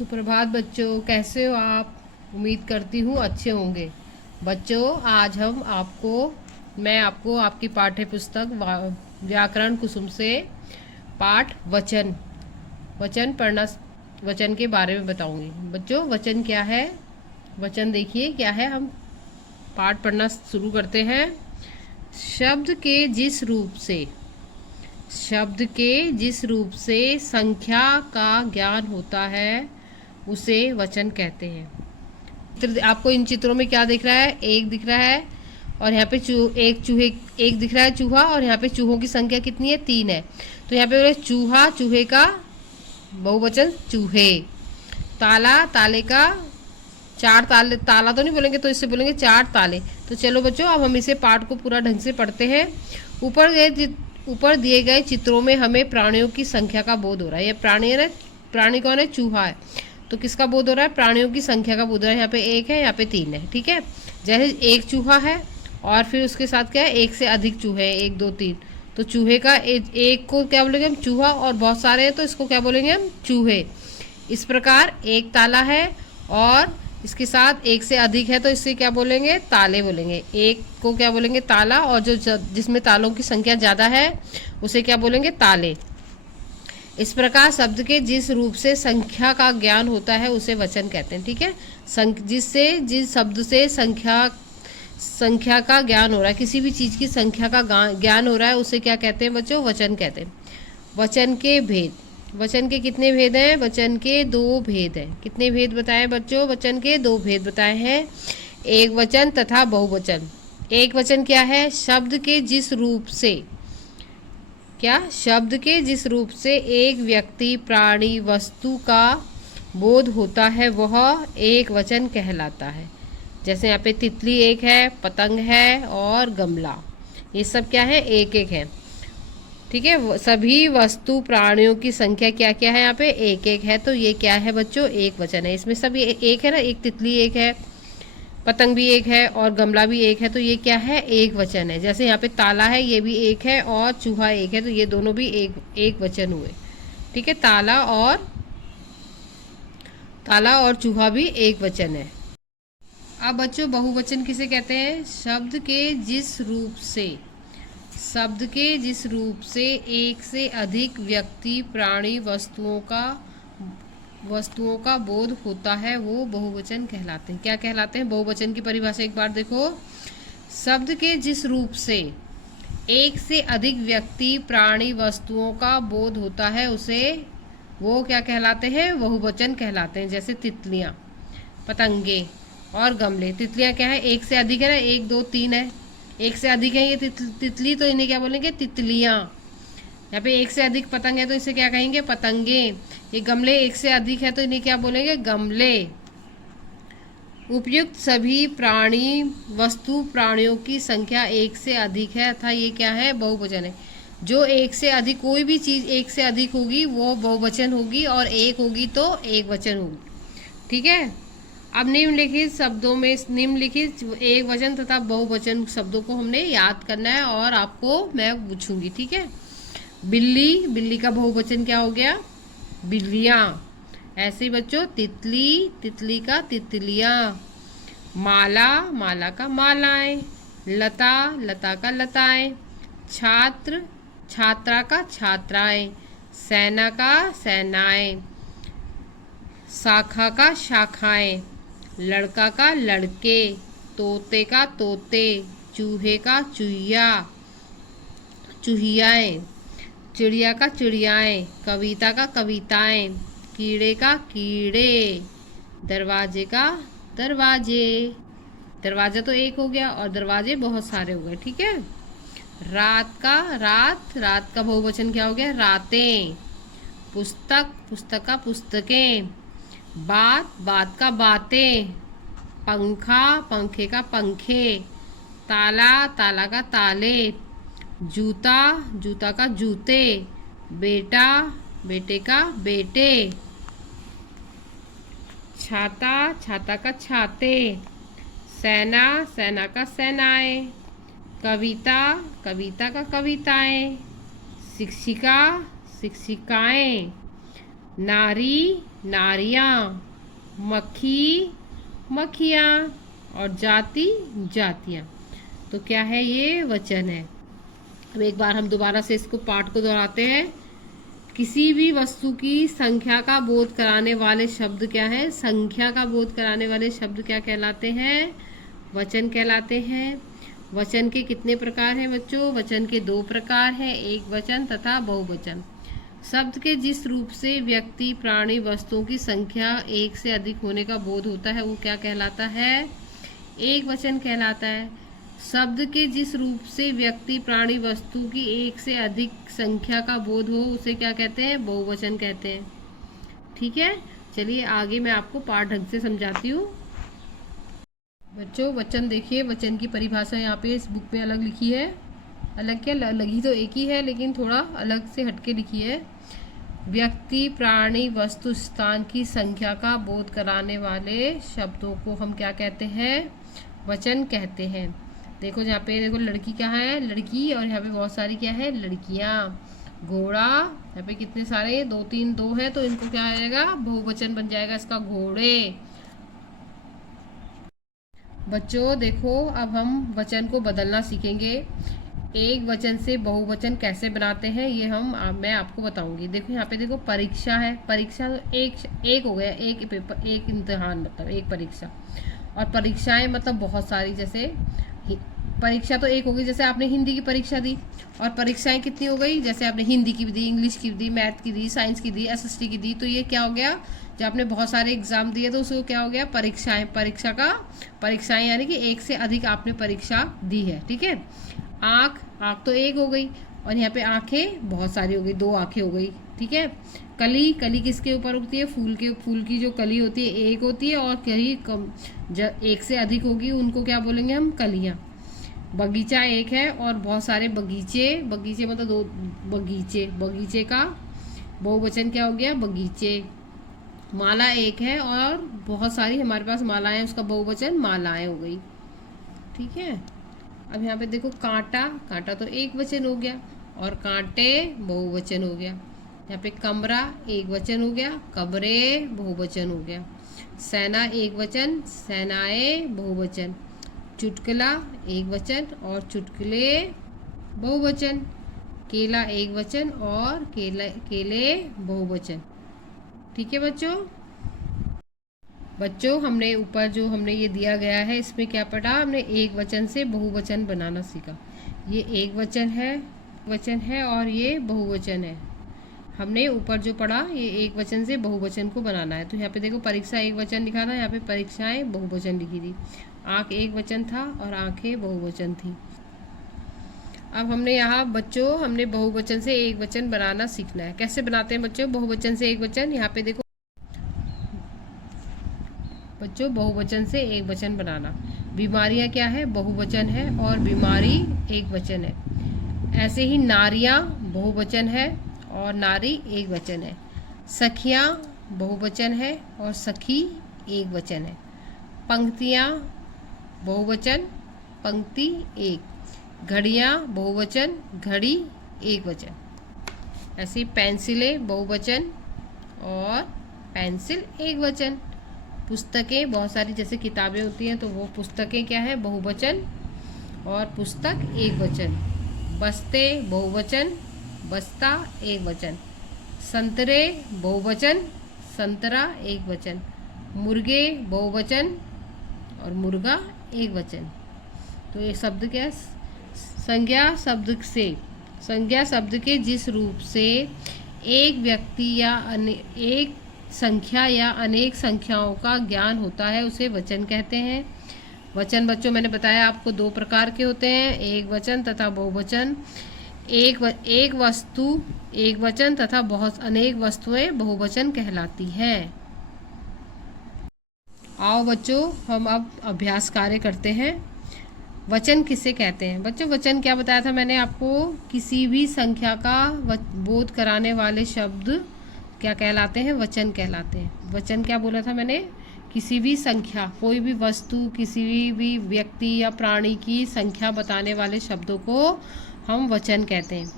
सुप्रभात बच्चों, कैसे हो आप। उम्मीद करती हूँ अच्छे होंगे। बच्चों, आज मैं आपको आपकी पाठ्य पुस्तक व्याकरण कुसुम से पाठ वचन वचन पढ़ना वचन के बारे में बताऊंगी। बच्चों, वचन क्या है? वचन देखिए क्या है। हम पाठ पढ़ना शुरू करते हैं। शब्द के जिस रूप से संख्या का ज्ञान होता है उसे वचन कहते हैं। आपको इन चित्रों में क्या दिख रहा है? एक दिख रहा है और यहाँ पे एक दिख रहा है चूहा, और यहाँ पे चूहों की संख्या कितनी है? 3 है। तो यहाँ पे बोले चूहा, चूहे का बहुवचन चूहे। ताला, ताले का 4 ताले। ताला तो नहीं बोलेंगे, तो इससे बोलेंगे 4 ताले। तो चलो बच्चों, अब हम इसे पाठ को पूरा ढंग से पढ़ते हैं। ऊपर दिए गए चित्रों में हमें प्राणियों की संख्या का बोध हो रहा है। ये प्राणी है ना, प्राणी कौन है? चूहा है। तो किसका बोध हो रहा है? प्राणियों की संख्या का बोध हो रहा है। यहाँ पे 1 है, यहाँ पे 3 है। ठीक है, जैसे एक चूहा है और फिर उसके साथ क्या है? एक से अधिक चूहे हैं, 1 2 3। तो चूहे का एक को क्या बोलेंगे हम? चूहा। और बहुत सारे हैं तो इसको क्या बोलेंगे हम? चूहे। इस प्रकार एक ताला है और इसके साथ एक से अधिक है, तो इससे क्या बोलेंगे? ताले बोलेंगे। एक को क्या बोलेंगे? ताला। और जिसमें तालों की संख्या ज़्यादा है उसे क्या बोलेंगे? ताले। इस प्रकार शब्द के जिस रूप से संख्या का ज्ञान होता है उसे वचन कहते हैं। ठीक है, जिस शब्द से संख्या का ज्ञान हो रहा है, किसी भी चीज़ की संख्या का ज्ञान हो रहा है, उसे क्या कहते हैं बच्चों? वचन कहते हैं। वचन के भेद। वचन के कितने भेद हैं? वचन के 2 भेद हैं। कितने भेद बताए बच्चों? वचन के 2 भेद बताए हैं, एक वचन तथा बहुवचन। एक वचन क्या है? शब्द के जिस रूप से एक व्यक्ति, प्राणी, वस्तु का बोध होता है वह एक वचन कहलाता है। जैसे यहाँ पे तितली एक है, पतंग है और गमला, ये सब क्या है? एक एक है। ठीक है, सभी वस्तु प्राणियों की संख्या क्या क्या है? यहाँ पे एक एक है। तो ये क्या है बच्चों? एक वचन है। इसमें सब एक है ना, एक तितली एक है, पतंग भी एक है और गमला भी एक है। तो ये क्या है? एक वचन है। जैसे यहाँ पे ताला है, ये भी एक है, और चूहा एक है, तो ये दोनों भी एक वचन हुए। ठीक है, ताला और चूहा भी एक वचन है। अब बच्चों, बहुवचन किसे कहते हैं? शब्द के जिस रूप से एक से अधिक व्यक्ति, प्राणी, वस्तुओं का बोध होता है वो बहुवचन कहलाते हैं। क्या कहलाते हैं? बहुवचन की परिभाषा एक बार देखो। शब्द के जिस रूप से एक से अधिक व्यक्ति, प्राणी, वस्तुओं का बोध होता है उसे वो क्या कहलाते हैं? बहुवचन कहलाते हैं। जैसे तितलियाँ, पतंगे और गमले। तितलियाँ क्या है? एक से अधिक है ना, 1 2 3 है, एक से अधिक है ये तितली, तो इन्हें क्या बोलेंगे? तितलियाँ। यहाँ पे एक से अधिक पतंग है तो इसे क्या कहेंगे? पतंगे। ये गमले एक से अधिक है तो इन्हें क्या बोलेंगे? गमले। उपयुक्त सभी प्राणियों की संख्या एक से अधिक है अतः ये क्या है? बहुवचन है। जो एक से अधिक, कोई भी चीज़ एक से अधिक होगी वो बहुवचन होगी, और एक होगी तो एक वचन होगी। ठीक है, अब निम्नलिखित एक वचन तथा बहुवचन शब्दों को हमने याद करना है और आपको मैं पूछूंगी। ठीक है, बिल्ली का बहुवचन क्या हो गया? बिल्लियाँ। ऐसे ही बच्चों, तितली का तितलियाँ। माला का मालाएं। लता का लताएं। छात्रा का छात्राएं। सेना का सेनाएं। शाखा का शाखाएं। लड़का का लड़के। तोते का तोते। चूहे का चूहियाएं। चिड़िया का चिड़ियाएं। कविता का कविताएं। कीड़े का कीड़े। दरवाजे का दरवाजे। दरवाजा तो एक हो गया और दरवाजे बहुत सारे हो गए। ठीक है, रात का बहुवचन क्या हो गया? रातें। पुस्तक का पुस्तकें। बात का बातें। पंखे का पंखे। ताला का ताले। जूता का जूते। बेटे का बेटे। छाता का छाते। सेना का सेनाएं। कविता का कविताएं। शिक्षिकाएं। नारी, नारियां, मक्खी, मक्खियाँ, और जाति, जातियाँ। तो क्या है, ये वचन है। अब एक बार हम दोबारा से इसको पाठ को दोहराते हैं। किसी भी वस्तु की संख्या का बोध कराने वाले शब्द क्या है? संख्या का बोध कराने वाले शब्द क्या कहलाते हैं? वचन कहलाते हैं। वचन के कितने प्रकार हैं बच्चों? वचन के 2 प्रकार हैं, एक वचन तथा बहुवचन। शब्द के जिस रूप से व्यक्ति, प्राणी, वस्तुओं की संख्या एक से अधिक होने का बोध होता है वो क्या कहलाता है? एक वचन कहलाता है। शब्द के जिस रूप से व्यक्ति, प्राणी, वस्तु की एक से अधिक संख्या का बोध हो उसे क्या कहते हैं? बहुवचन कहते हैं। ठीक है, चलिए आगे मैं आपको पाठ ढंग से समझाती हूँ। बच्चों वचन देखिए, वचन की परिभाषा यहाँ पे इस बुक में अलग लिखी है। अलग क्या, लगी तो एक ही है लेकिन थोड़ा अलग से हटके लिखी है। व्यक्ति, प्राणी, वस्तु, स्थान की संख्या का बोध कराने वाले शब्दों को हम क्या कहते हैं? वचन कहते हैं। देखो यहाँ पे, देखो लड़की क्या है? लड़की, और यहाँ पे बहुत सारी क्या है? लड़कियाँ। घोड़ा, यहाँ पे कितने सारे? 2 3 2 है, तो इनको क्या आएगा? बहुवचन बन जाएगा इसका, घोड़े। बच्चों देखो, अब हम वचन को बदलना सीखेंगे। एक वचन से बहुवचन कैसे बनाते हैं ये मैं आपको बताऊंगी। देखो यहाँ पे देखो, परीक्षा है। परीक्षा तो एक हो गया, एक पेपर, एक इम्तिहान, मतलब एक परीक्षा। और परीक्षाएं मतलब बहुत सारी, जैसे परीक्षा तो एक हो गई, जैसे आपने हिंदी की परीक्षा दी। और परीक्षाएं कितनी हो गई? जैसे आपने हिंदी की भी दी, इंग्लिश की भी दी, मैथ की दी, साइंस की दी, एसएसटी की दी। तो ये क्या हो गया? जब आपने बहुत सारे एग्जाम दिए तो उसको क्या हो गया? परीक्षाएं। परीक्षाएं यानी कि एक से अधिक आपने परीक्षा दी है। ठीक है। आँख तो एक हो गई, और यहाँ पे आंखें बहुत सारी हो गई, 2 आंखें हो गई। ठीक है। कली किसके ऊपर उगती है? फूल की जो कली होती है एक होती है, और कली एक से अधिक होगी उनको क्या बोलेंगे हम? कलियाँ। बगीचा एक है, और बहुत सारे बगीचे मतलब 2 बगीचे। बगीचे का बहुवचन क्या हो गया? बगीचे। माला एक है, और बहुत सारी हमारे पास मालाएं, उसका बहुवचन मालाएं हो गई। ठीक है। अब यहाँ पे देखो, कांटा तो एक वचन हो गया, और कांटे बहुवचन हो गया। यहाँ पे कमरा एक वचन हो गया, कमरे बहुवचन हो गया। सेना एक वचन, सेनाएं बहुवचन। चुटकुला एक वचन, और चुटकुले बहुवचन। केला एक वचन, और केले बहुवचन। ठीक है बच्चों हमने ऊपर जो हमने ये दिया गया है इसमें क्या पढ़ा? हमने एक वचन से बहुवचन बनाना सीखा। ये एक वचन है और ये बहुवचन है। हमने ऊपर जो पढ़ा ये एक वचन से बहुवचन को बनाना है। तो यहाँ पे देखो, परीक्षा एक वचन लिखा था, यहाँ पे परीक्षाएं बहुवचन लिखी थी। आँख एक वचन था और आंखें बहुवचन थी। अब हमने यहाँ बच्चों हमने बहुवचन से एक वचन बनाना सीखना है। कैसे बनाते हैं बच्चों बहुवचन से एक वचन? यहाँ पे देखो बच्चों, बहुवचन से एक वचन बनाना। बीमारियाँ क्या है? बहुवचन है, और बीमारी एक वचन है। ऐसे ही नारियाँ बहुवचन है, और नारी एक वचन है। सखियाँ बहुवचन है, और सखी एक वचन है। पंक्तियाँ बहुवचन, पंक्ति एक। घड़ियाँ बहुवचन, घड़ी एक वचन। ऐसे पेंसिलें बहुवचन, और पेंसिल एक वचन। पुस्तकें बहुत सारी, जैसे किताबें होती हैं तो वो पुस्तकें क्या है? बहुवचन, और पुस्तक एक वचन। बस्ते बहुवचन, बस्ता एक वचन। संतरे बहुवचन, संतरा एक वचन। मुर्गे बहुवचन, और मुर्गा एक वचन। तो ये शब्द क्या है? संज्ञा शब्द के जिस रूप से एक व्यक्ति या एक संख्या या अनेक संख्याओं का ज्ञान होता है उसे वचन कहते हैं। वचन बच्चों मैंने बताया आपको 2 प्रकार के होते हैं, एक वचन तथा बहुवचन। एक वस्तु एक वचन तथा अनेक वस्तुएं बहुवचन कहलाती हैं। आओ बच्चों हम अब अभ्यास कार्य करते हैं। वचन किसे कहते हैं? बच्चों वचन क्या बताया था मैंने आपको? किसी भी संख्या का बोध कराने वाले शब्द क्या कहलाते हैं? वचन कहलाते हैं। वचन क्या बोला था मैंने? किसी भी संख्या, कोई भी वस्तु, किसी भी व्यक्ति या प्राणी की संख्या बताने वाले शब्दों को हम वचन कहते हैं।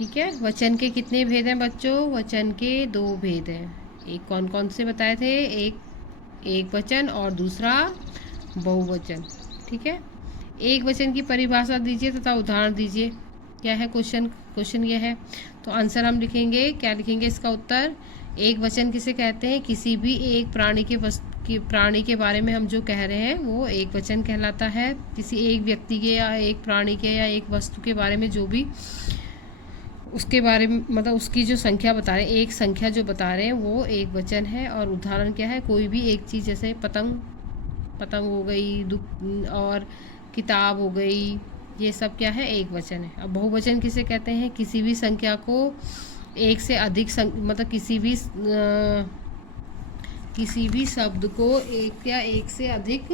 ठीक है। वचन के कितने भेद हैं बच्चों? वचन के 2 भेद हैं। एक कौन कौन से बताए थे? एक वचन और दूसरा बहुवचन। ठीक है। एक वचन की परिभाषा दीजिए तथा उदाहरण दीजिए। क्या है क्वेश्चन ये है। तो आंसर हम लिखेंगे, क्या लिखेंगे इसका उत्तर? एक वचन किसे कहते हैं? किसी भी एक प्राणी के बारे में हम जो कह रहे हैं वो एक वचन कहलाता है। किसी एक व्यक्ति के या एक प्राणी के या एक वस्तु के बारे में जो भी उसके बारे में मतलब उसकी जो संख्या बता रहे हैं, एक संख्या जो बता रहे हैं वो एक वचन है। और उदाहरण क्या है? कोई भी एक चीज़, जैसे पतंग हो गई और किताब हो गई, ये सब क्या है? एक वचन है। अब बहुवचन किसे कहते हैं? किसी भी संख्या को एक से अधिक मतलब किसी भी शब्द को एक या एक से अधिक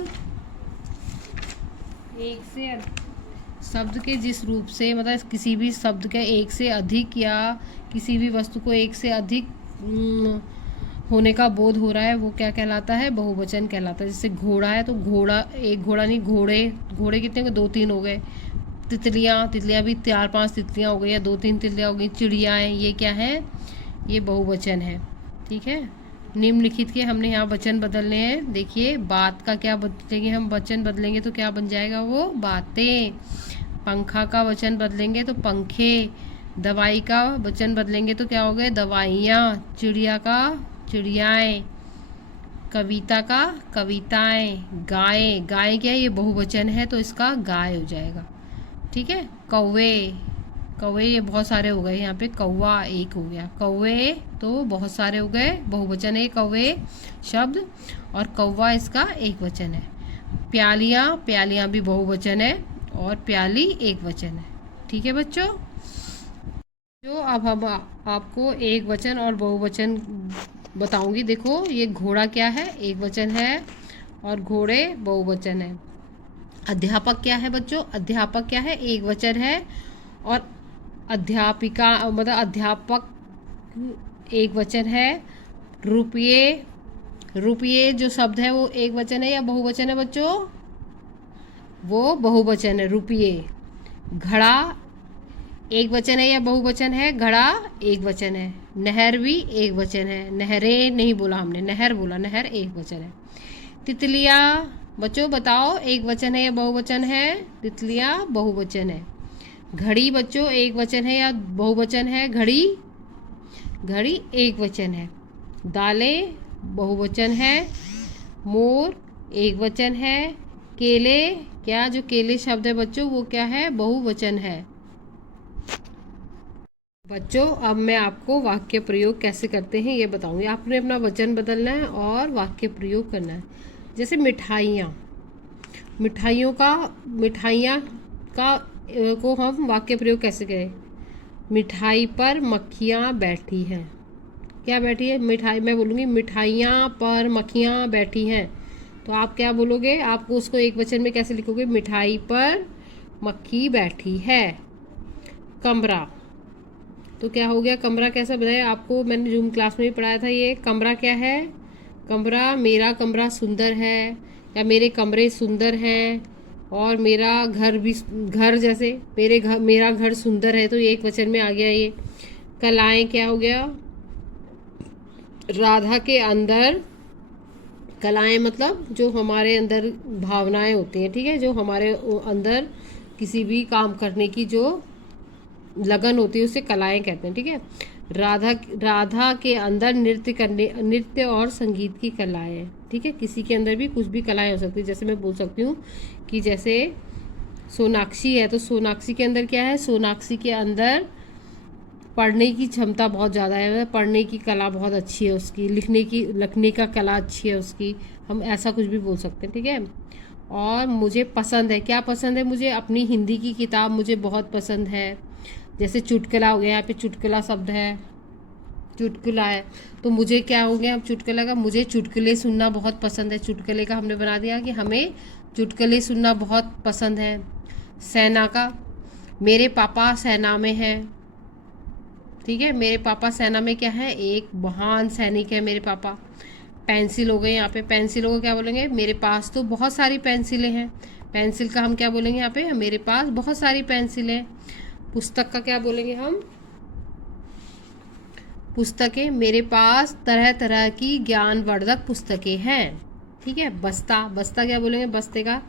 शब्द के जिस रूप से मतलब किसी भी शब्द के एक से अधिक या किसी भी वस्तु को एक से अधिक होने का बोध हो रहा है वो क्या कहलाता है? बहुवचन कहलाता है। जैसे घोड़ा है तो घोड़ा, एक घोड़ा नहीं, घोड़े कितने हो गए? 2-3 हो गए। तितलियाँ भी 4-5 तितलियाँ हो गई या 2-3 तितलियाँ हो गई। चिड़ियाएँ, ये क्या है? ये बहुवचन है। ठीक है। निम्नलिखित के हमने यहाँ वचन बदलने हैं। देखिए, बात का क्या बदलेंगे हम? वचन बदलेंगे तो क्या बन जाएगा वो? बातें। पंखा का वचन बदलेंगे तो पंखे। दवाई का वचन बदलेंगे तो क्या हो गए? दवाइयाँ। चिड़िया का चिड़ियाएँ। कविता का कविताएं। गाय क्या है? ये बहुवचन है तो इसका गाय हो जाएगा। ठीक है। कौवे ये बहुत सारे हो गए। यहाँ पे कौवा एक हो गया। कौवे तो बहुत सारे हो गए, बहुवचन है कौवे शब्द, और कौवा इसका एक वचन है। प्यालियाँ भी बहुवचन है और प्याली एक वचन है। ठीक है बच्चों। जो अब हम आपको एक वचन और बहुवचन बताऊंगी। देखो, ये घोड़ा क्या है? एक वचन है और घोड़े बहुवचन है। अध्यापक क्या है बच्चों? अध्यापक क्या है? एक वचन है। और अध्यापिका मतलब अध्यापक एक वचन है। रुपये जो शब्द है वो एक वचन है या बहुवचन है बच्चों? वो बहुवचन है, रुपये। घड़ा एक वचन है या बहुवचन है? घड़ा एक वचन है। नहर भी एक वचन है। नहरें नहीं बोला हमने, नहर बोला। नहर एक वचन है। तितलियाँ बच्चों बताओ, एक वचन है या बहुवचन है? तितलियाँ बहुवचन है। घड़ी बच्चों एक वचन है या बहुवचन है? घड़ी एक वचन है। दालें बहुवचन है। मोर एक वचन है। केले, क्या जो केले शब्द है बच्चों वो क्या है? बहुवचन है। बच्चों, अब मैं आपको वाक्य प्रयोग कैसे करते हैं ये बताऊंगी। आपने अपना वचन बदलना है और वाक्य प्रयोग करना है। जैसे मिठाइयाँ का को हम वाक्य प्रयोग कैसे करें? मिठाई पर मक्खियाँ बैठी हैं। क्या बैठी है? मिठाई। मैं बोलूँगी मिठाइयाँ पर मक्खियाँ बैठी हैं, तो आप क्या बोलोगे? आपको उसको एक वचन में कैसे लिखोगे? मिठाई पर मक्खी बैठी है। कमरा, तो क्या हो गया? कमरा कैसा बताया आपको? मैंने जूम क्लास में भी पढ़ाया था। ये कमरा क्या है? कमरा, मेरा कमरा सुंदर है या मेरे कमरे सुंदर हैं। और मेरा घर जैसे मेरा घर सुंदर है, तो ये एक वचन में आ गया। ये कलाएं क्या हो गया? राधा के अंदर, कलाएं मतलब जो हमारे अंदर भावनाएं होती हैं। ठीक है। जो हमारे अंदर किसी भी काम करने की जो लगन होती है उसे कलाएं कहते हैं। ठीक है। राधा के अंदर नृत्य और संगीत की कलाएं। ठीक है। किसी के अंदर भी कुछ भी कलाएं हो सकती है। जैसे मैं बोल सकती हूँ कि जैसे सोनाक्षी है, तो सोनाक्षी के अंदर क्या है? सोनाक्षी के अंदर पढ़ने की क्षमता बहुत ज़्यादा है, पढ़ने की कला बहुत अच्छी है उसकी, लिखने का कला अच्छी है उसकी। हम ऐसा कुछ भी बोल सकते हैं। ठीक है। और मुझे पसंद है, क्या पसंद है? मुझे अपनी हिंदी की किताब मुझे बहुत पसंद है। जैसे चुटकुला हो गया, यहाँ पे चुटकुला शब्द है, चुटकुला है, तो मुझे क्या हो गया? अब चुटकुला का, मुझे चुटकुले सुनना बहुत पसंद है। चुटकुले का हमने बना दिया कि हमें चुटकुले सुनना बहुत पसंद है। सेना का, मेरे पापा सेना में हैं। ठीक है। मेरे पापा सेना में क्या है? एक महान सैनिक है मेरे पापा। पेंसिल हो गए, यहाँ पे पेंसिलों को क्या बोलेंगे? मेरे पास तो बहुत सारी पेंसिलें हैं। पेंसिल का हम क्या बोलेंगे यहाँ पे? मेरे पास बहुत सारी पेंसिलें। पुस्तक का क्या बोलेंगे हम? पुस्तकें, मेरे पास तरह तरह की ज्ञानवर्धक पुस्तकें हैं। ठीक है। बस्ता, बस्ता क्या बोलेंगे बस्ते का?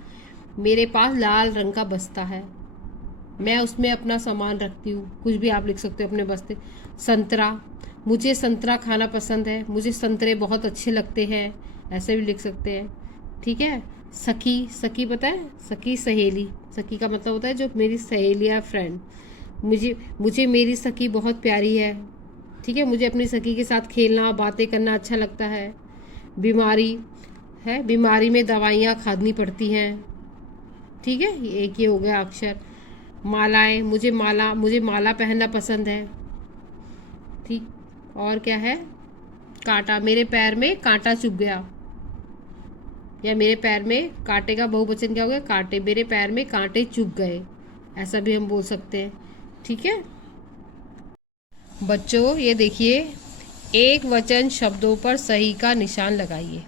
मेरे पास लाल रंग का बस्ता है, मैं उसमें अपना सामान रखती हूँ। कुछ भी आप लिख सकते हो अपने बस्ते। संतरा, मुझे संतरा खाना पसंद है, मुझे संतरे बहुत अच्छे लगते हैं, ऐसे भी लिख सकते हैं। ठीक है। सखी, सखी पता है? सखी सहेली, सखी का मतलब होता है जो मेरी सहेली या फ्रेंड। मुझे मुझे मेरी सखी बहुत प्यारी है। ठीक है। मुझे अपनी सखी के साथ खेलना, बातें करना अच्छा लगता है। बीमारी है, बीमारी में दवाइयाँ खानी पड़ती हैं। ठीक है। ये एक ही हो गया अक्षर। मालाएं, मुझे माला पहनना पसंद है। ठीक। और क्या है? कांटा, मेरे पैर में कांटा चुभ गया, या मेरे पैर में, कांटे का बहुवचन क्या हो गया? कांटे, मेरे पैर में कांटे चुभ गए, ऐसा भी हम बोल सकते हैं। ठीक है बच्चों, ये देखिए, एक वचन शब्दों पर सही का निशान लगाइए।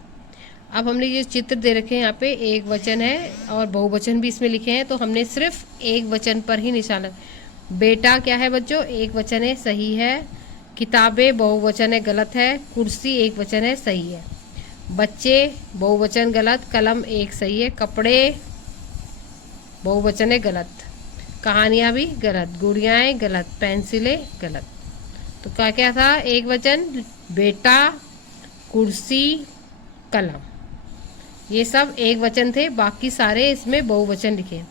अब हमने ये चित्र दे रखे हैं, यहाँ पे एक वचन है और बहुवचन भी इसमें लिखे हैं, तो हमने सिर्फ एक वचन पर ही निशान लगा। बेटा क्या है बच्चों? एक वचन है, सही है। किताबें बहुवचन है, गलत है। कुर्सी एक वचन है, सही है। बच्चे बहुवचन गलत। कलम एक सही है। कपड़े बहुवचन है, गलत। कहानियाँ भी गलत। गुड़ियाएँ गलत। पेंसिलें गलत। तो क्या क्या था? एक वचन, बेटा, कुर्सी, कलम, ये सब एक वचन थे, बाकी सारे इसमें बहुवचन लिखे।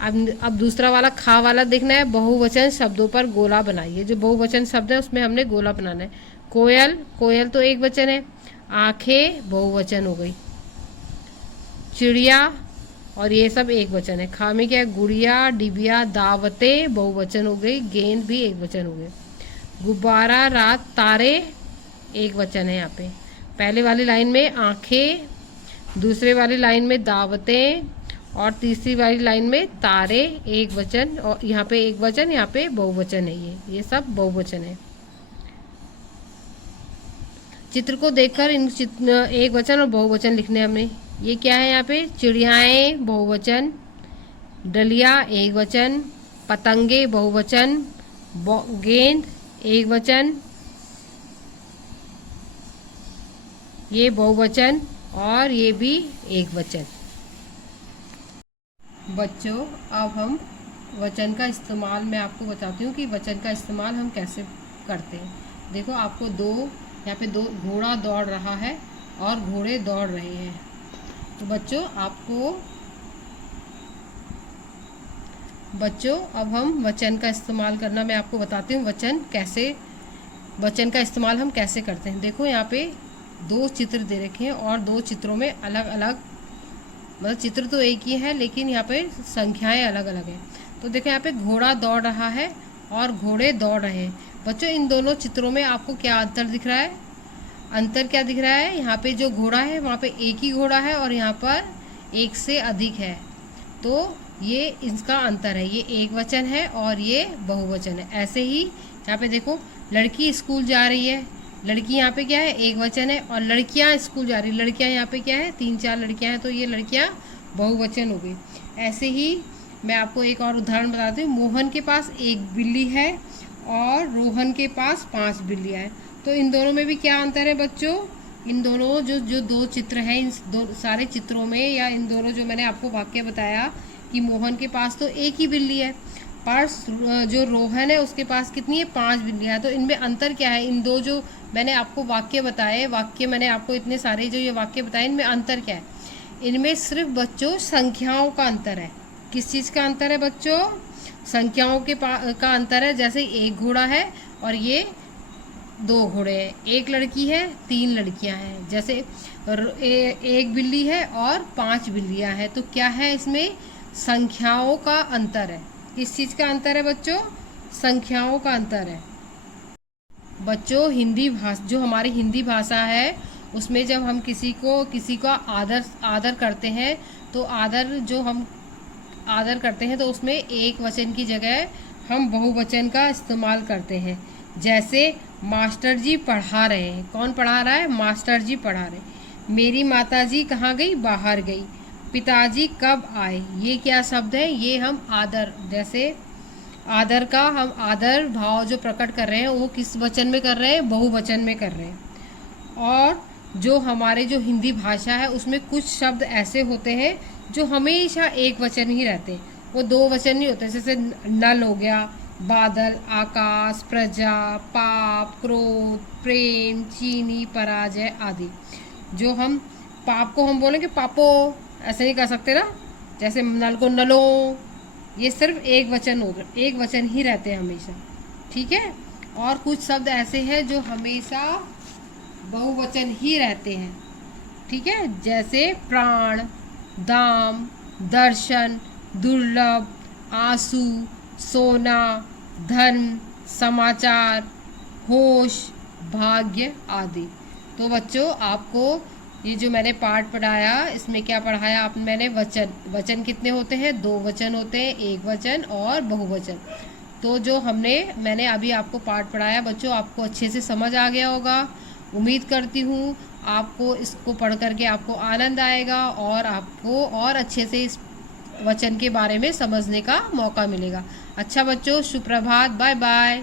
अब दूसरा वाला खा वाला देखना है। बहुवचन शब्दों पर गोला बनाइए। जो बहुवचन शब्द है उसमें हमने गोला बनाना है। कोयल, कोयल तो एक वचन है। आंखें बहुवचन हो गई। चिड़िया, और ये सब एक वचन है। खा में क्या है? गुड़िया, डिबिया, दावतें बहुवचन हो गई। गेंद भी एक वचन हो गए। गुब्बारा, रात, तारे एक वचन है यहाँ पे। पहले वाली लाइन में आंखें, दूसरे वाली लाइन में दावतें, और तीसरी वाली लाइन में तारे एक वचन, और यहाँ पे एक वचन, यहाँ पे बहुवचन है। ये सब बहुवचन है। चित्र को देखकर इन एक वचन और बहुवचन लिखने हमने। ये क्या है? यहाँ पे चिड़ियाएँ बहुवचन, डलिया एक वचन, पतंगे बहुवचन, गेंद एक वचन, ये बहुवचन, और ये भी एक वचन। बच्चों, अब हम वचन का इस्तेमाल, मैं आपको बताती हूँ कि वचन का इस्तेमाल हम कैसे करते हैं। देखो, आपको यहाँ पे दो घोड़ा दौड़ रहा है और घोड़े दौड़ रहे हैं। तो बच्चों अब हम वचन का इस्तेमाल करना, मैं आपको बताती हूँ वचन का इस्तेमाल हम कैसे करते हैं। देखो, यहाँ पे दो चित्र दे रखे हैं और दो चित्रों में अलग अलग, मतलब चित्र तो एक ही है लेकिन यहाँ पे संख्याएं अलग अलग हैं। तो देखो, यहाँ पे घोड़ा दौड़ रहा है और घोड़े दौड़ रहे हैं। बच्चों, इन दोनों चित्रों में आपको क्या अंतर दिख रहा है? अंतर क्या दिख रहा है? यहाँ पे जो घोड़ा है वहाँ पे एक ही घोड़ा है और यहाँ पर एक से अधिक है, तो ये इसका अंतर है। ये एक वचन है और ये बहुवचन है। ऐसे ही यहाँ पे देखो, लड़की स्कूल जा रही है, लड़की यहाँ पे क्या है? एक वचन है। और लड़कियाँ स्कूल जा रही, लड़कियाँ यहाँ पे क्या है? 3-4 लड़कियाँ हैं, तो ये लड़कियाँ बहुवचन हो गई। ऐसे ही मैं आपको एक और उदाहरण बताती हूँ। मोहन के पास एक बिल्ली है और रोहन के पास 5 बिल्लियाँ हैं। तो इन दोनों में भी क्या अंतर है बच्चों? इन दोनों जो दो चित्र हैं, इन दो सारे चित्रों में, या इन दोनों जो मैंने आपको वाक्य बताया कि मोहन के पास तो एक ही बिल्ली है, पर जो रोहन है उसके पास कितनी है? 5 बिल्लियाँ। तो इनमें अंतर क्या है? इन दो जो मैंने आपको वाक्य बताए, मैंने आपको इतने सारे जो ये वाक्य बताए, इनमें अंतर क्या है? इनमें सिर्फ बच्चों संख्याओं का अंतर है। किस चीज़ का अंतर है बच्चों? संख्याओं का अंतर है। जैसे एक घोड़ा है और ये 2 घोड़े हैं, एक लड़की है 3 लड़कियां हैं। जैसे एक बिल्ली है और 5 बिल्लियां हैं। तो क्या है इसमें? संख्याओं का अंतर है। किस चीज़ का अंतर है बच्चों? संख्याओं का अंतर है। बच्चों, जो हमारी हिंदी भाषा है उसमें जब हम किसी का आदर करते हैं, तो आदर करते हैं तो उसमें एक वचन की जगह हम बहुवचन का इस्तेमाल करते हैं। जैसे मास्टर जी पढ़ा रहे हैं। कौन पढ़ा रहा है? मास्टर जी पढ़ा रहे। मेरी माताजी कहाँ गई? बाहर गई। पिताजी कब आए? ये क्या शब्द है? ये हम आदर, जैसे आदर का हम आदर भाव जो प्रकट कर रहे हैं वो किस वचन में कर रहे हैं, बहुवचन में कर रहे हैं। और जो हमारे जो हिंदी भाषा है उसमें कुछ शब्द ऐसे होते हैं जो हमेशा एक वचन ही रहते हैं, वो दो वचन नहीं होते। जैसे नल हो गया, बादल, आकाश, प्रजा, पाप, क्रोध, प्रेम, चीनी, पराजय आदि। जो हम पाप को हम बोलेंगे पापो, ऐसे नहीं कर सकते ना। जैसे नल को नलो, ये सिर्फ एक वचन होगा, एक वचन ही रहते हैं हमेशा, ठीक है। और कुछ शब्द ऐसे हैं जो हमेशा बहुवचन ही रहते हैं, ठीक है। जैसे प्राण, दाम, दर्शन, दुर्लभ, आंसू, सोना, धर्म, समाचार, होश, भाग्य आदि। तो बच्चों आपको ये जो मैंने पाठ पढ़ाया इसमें क्या पढ़ाया आप, मैंने वचन, वचन कितने होते हैं, दो वचन होते हैं, एक वचन और बहुवचन। तो जो मैंने अभी आपको पाठ पढ़ाया बच्चों, आपको अच्छे से समझ आ गया होगा। उम्मीद करती हूँ आपको इसको पढ़ करके आपको आनंद आएगा और आपको और अच्छे से इस वचन के बारे में समझने का मौका मिलेगा। अच्छा बच्चों, सुप्रभात, बाय बाय।